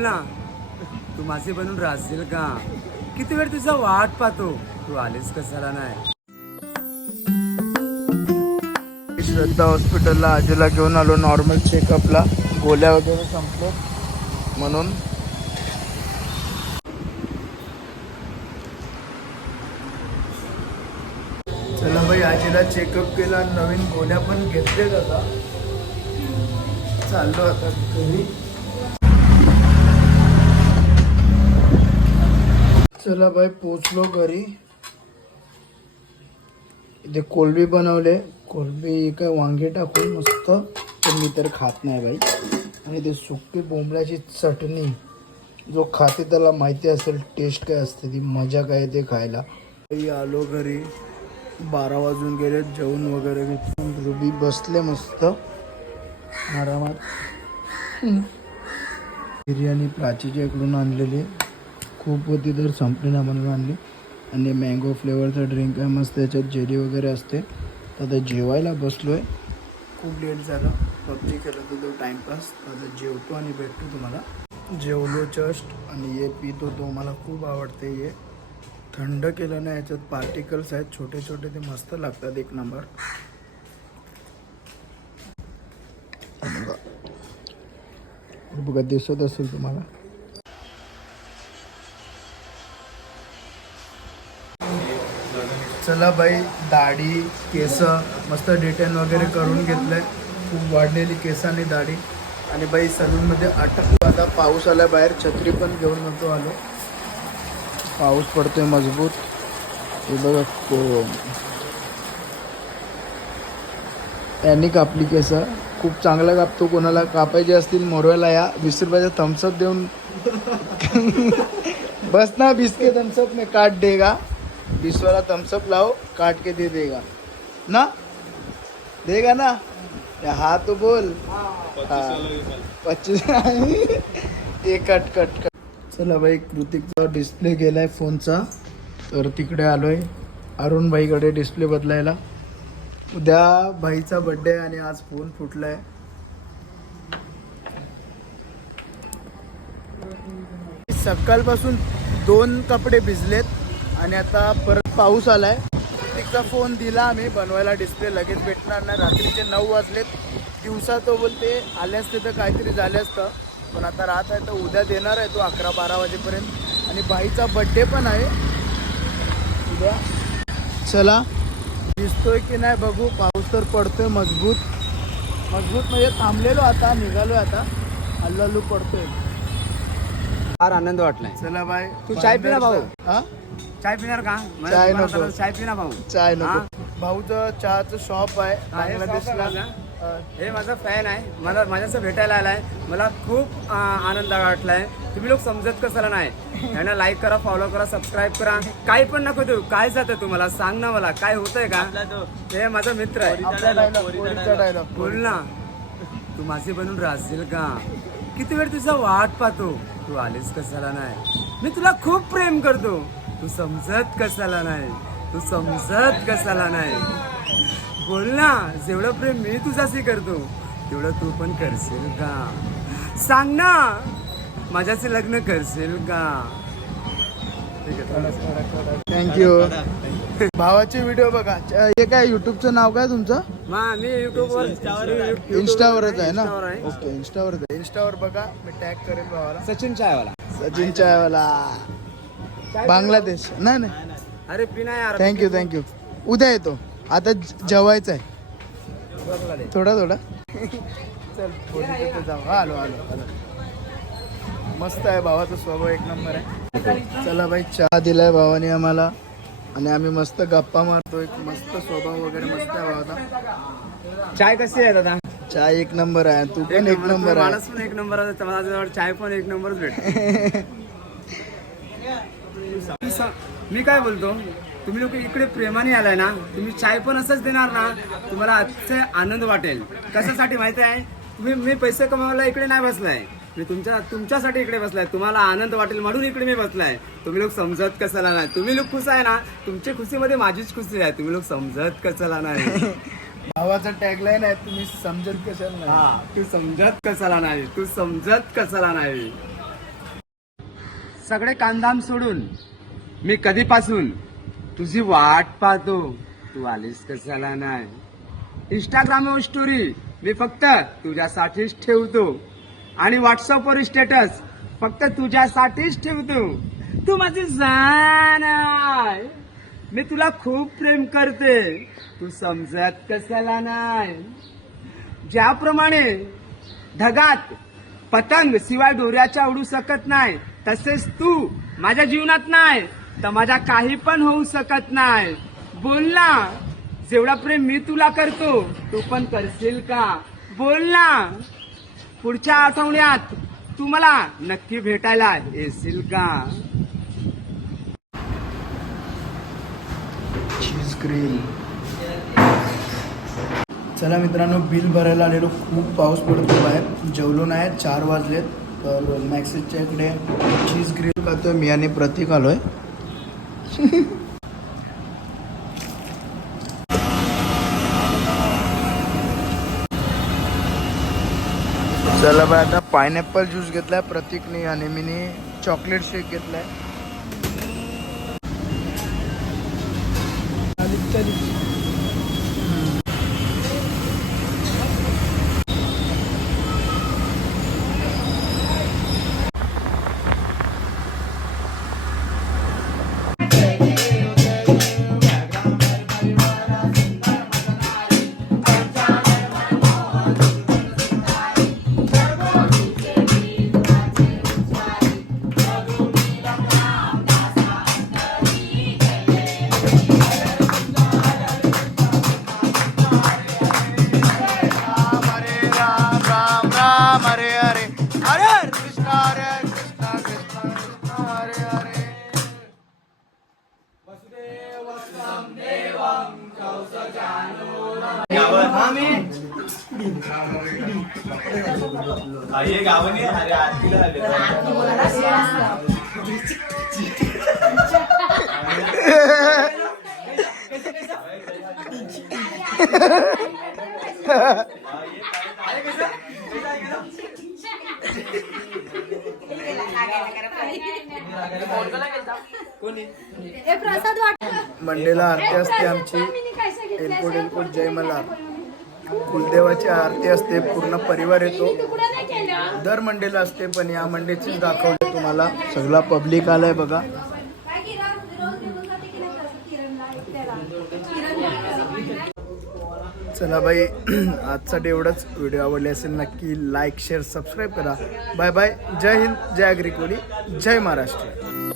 ना तू माझे बनून राहशील का? किती वेळ तुझा वाट पाहतो? तू आलीस कसाला नाही? श्रद्धा हॉस्पिटलला आजीला घेऊन आलो नॉर्मल चेकअपला गोळ्या वगैरे संपलो म्हणून. चला भाई आजीला चेकअप केला नवीन गोळ्या पण घेतले आता. चाललो आता घरी. चला बाई पोचलो घरी. इथे कोलबी बनवले. कोलबी काय वांगे टाकून मस्त पण मी तर खात नाही बाई आणि ते सुकी बोंबल्याची चटणी. जो खाते त्याला माहिती असेल टेस्ट काय असते ती मजा काय ते खायला. आलो घरी. बारा वाजून गेले जेवण वगैरे घेतलं. रुबी बसले मस्त. आरामात. बिर्याणी प्राचीच्या इकडून आणलेली. खूप होती तर संपली ना म्हणून आणली. आणि मँगो फ्लेवरचं ड्रिंक आहे मस्त त्याच्यात जेली वगैरे असते. तर आता जेवायला बसलो आहे खूप लेट झालं. पबजी खेळत होतो टाईमपास आता जेवतो आणि भेटतो तुम्हाला. जेवलो जस्ट आणि हे पितो तो मला खूप आवडते हे. थंड केलं ना याच्यात पार्टिकल्स आहेत. छोटे छोटे ते मस्त लागतात एक नंबर बघा. बघा दिसत असेल तुम्हाला. चला बाई दाढी केस मस्त डिटेन वगैरे करून घेतलंय. खूप वाढलेली केस आणि दाढी. आणि बाई सलूनमध्ये अटकलो आता पाऊस आला बाहेर छत्री पण घेऊन नव्हतो आलो. पाऊस पडतोय मजबूत. हे बघा को यांनी कापली केस. खूप चांगला कापतो कोणाला. कापायचे असतील मोरव्याला या. वीस रुपयाचा थम्सअप देऊन. बस ना बिस्के थम्सअप मी काट देगा. बीस वाला थम्सअप लाओ काट के दे देगा। ना? देगा ना? हाँ तो बोल। पच्चीस एक कट कट कट चला भाई कृतिकचा डिस्प्ले गेलाय फोनचा. तर तिकडे आलोय. अरुण भाईकडे डिस्प्ले बदलायला. उद्या भाईचा बड्डे आणि आज फोन फुटलाय. सकाळपासून दोन कपडे भिजलेत. आणि आता परत पाऊस आलाय. तिचा फोन दिला आम्ही बनवायला डिस्प्ले लगेच भेटणार नाही. रात्रीचे नऊ वाजलेत. दिवसा तो बोलते आले असते तर काहीतरी झाले असतं. पण आता रात आहे तर उद्या देणार आहे तो अकरा बारा वाजेपर्यंत. आणि बाईचा बड्डे पण आहे. उद्या. चला. दिसतोय की नाही बघू. पाऊस तर पडतोय मजबूत. मजबूत म्हणजे थांबलेलो आता निघालो आता. हल्लू पडतोय. फार आनंद वाटलाय. चला बाय. तू चाय पिला भाऊ? हा? चाय पिणार का? मला चाय तुम्हाला नको. चाय पिना भाऊ. चाय हा? नको भाऊचं चहाचं शॉप आहे. हा, बांगलादेशला shop आहे माझा. फॅन आहे. मला माझ्यासं भेटायला आलाय. मला खूप आ, आनंद वाटलाय. तुम्ही लोक समजत कसाला नाही यांना लाईक करा फॉलो करा सबस्क्राईब करा. काही पण नको देऊ. काय जातं तुम्हाला? सांग ना मला. काय होतंय का? हे माझा मित्र आहे. आपला dialogue, पोरीचा dialogue. बोल ना. तू माझे बनून राहशील का? किती वेळ तुझा वाट पाहतो? तू आलीस कशाला नाही? मी तुला खूप प्रेम करतो. तू समजत कशाला नाही? तू समजत कशाला नाही? बोल ना जेवढं प्रेम मी तुझ्याशी करतो तेवढं तू पण करशील का? सांग ना माझ्याशी लग्न करशील का? थँक्यू भावाचे व्हिडिओ बघा. हे काय युट्यूबचं नाव काय तुमचं? मा मी युट्यूबवर इन्स्टावरच आहे. ना? आहे. ओके इन्स्टावरच आहे. इन्स्टावर बघा मी टॅग करेल भावाला. सचिन चायवाला. सचिन चायवाला. बांगलादेश. नाही नाही. अरे पिना यार. थँक्यू थँक्यू उद्या येतो. आता जेवायचं आहे थोडा थोडा. चल जाऊ. आलो आलो आलो. मस्त आहे भावाचा स्वभाव एक नंबर आहे. चला बाई चहा दिलाय भावाने आम्हाला. आणि आम्ही मस्त गप्पा मारतो एक मस्त स्वभाव वगैरे मस्त आहे भावाचा. चाय कशी आहे दादा? चहा एक नंबर आहे. तू पण एक नंबर. आहे. माणूस पण एक नंबर आहे. चाय पण एक नंबरच भेटते. मी काय बोलतो? तुम्ही लोक इकडे प्रेमाने आलाय ना तुम्ही चाय पण असंच देणार ना तुम्हाला अतिशय आनंद वाटेल. कशासाठी माहिती आहे? तुम्ही मी पैसे कमावायला इकडे नाही बसलाय. मी तुमच्या तुमच्यासाठी इकडे बसलाय. तुम्हाला आनंद वाटेल म्हणून इकडे मी बसलाय. तुम्ही लोक समजत कशाला नाही तुम्ही लोक खुश आहे ना तुमच्या खुशीमध्ये माझीच खुशी आहे. तुम्ही लोक समजत कशाला नाही भावाचा टॅगलाईन आहे तुम्ही समजत कशाला नाही तू समजत कशाला नाही तू समजत कशाला नाही सगळे कांदाम सोडून मी कधीपासून तुझी वाट पाहतो? तू आलीस कशाला नाही. इंस्टाग्रामवर स्टोरी मी फक्त तुझ्यासाठीच ठेवतो. आणि व्हॉट्सअपवर स्टेटस फक्त तुझ्यासाठीच ठेवतो. तू माझी जाण आहे. मी तुला खूप प्रेम करते. तू समजत कशाला नाही? ज्याप्रमाणे ढगात पतंग शिवाय डोऱ्याच्या उडू शकत नाही तसेच तू माझ्या जीवनात नाही. तर माझ्या काही पण होऊ शकत नाही. बोल ना. जेवढा प्रेम मी तुला करतो तू पण करशील का? बोल ना. पुढच्या आठवड्यात तू मला नक्की भेटायला येशील का? चीज चला मित्रांनो बिल भरायला आलेलो खूप पाऊस पडतो बाहेर. जेवलो नाही चार वाजलेत. तर मॅक्सिसच्या इकडे चीज ग्रिल खातोय. मी आणि प्रतीक आलोय. चला बाय आता पायनॅपल ज्यूस घेतलाय प्रतीकने आणि मीने चॉकलेट शेक घेतलाय. गावाने अरे आरतीला हे मंडेला आरती असते आमची. एलकोट एलकोट जय मला. कुलदेवाची आरती असते पूर्ण परिवार येतो. दर मंडेला असते पण या मंडेचीच दाखवले तुम्हाला. सगळा पब्लिक आलाय बघा. चला बाई आजचा डे एवढंच व्हिडिओ आवडले असेल नक्की लाईक शेअर सबस्क्राईब करा. बाय बाय जय हिंद जय अग्रिकोली जय महाराष्ट्र.